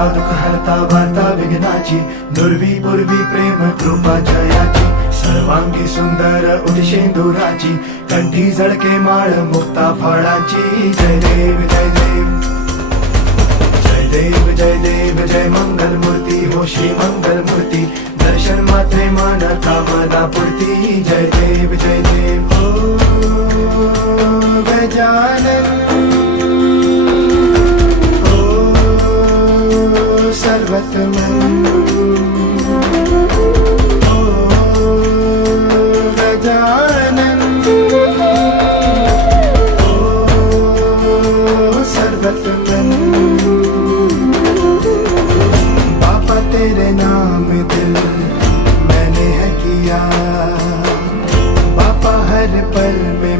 हरता दुःख हरता वार्ता विघ्नाची, दुर्वी पूर्वी प्रेम कृपा जयाची, सर्वांगी सुंदर उदिशेंदुराची, कंठी झळके माळ मुक्ता फळाची. जय देव जय देव जय देव जय देव जय मंगल मूर्ती हो श्री मंगल मूर्ती, दर्शन मात्रे मन कामना पूर्ती. जय देव जय देव हो गजानन हो सर्वतमन हो गजानन हो सर्वतमन. बाबा तेरे नाम दिल मैंने है किया, बाबा हर पल में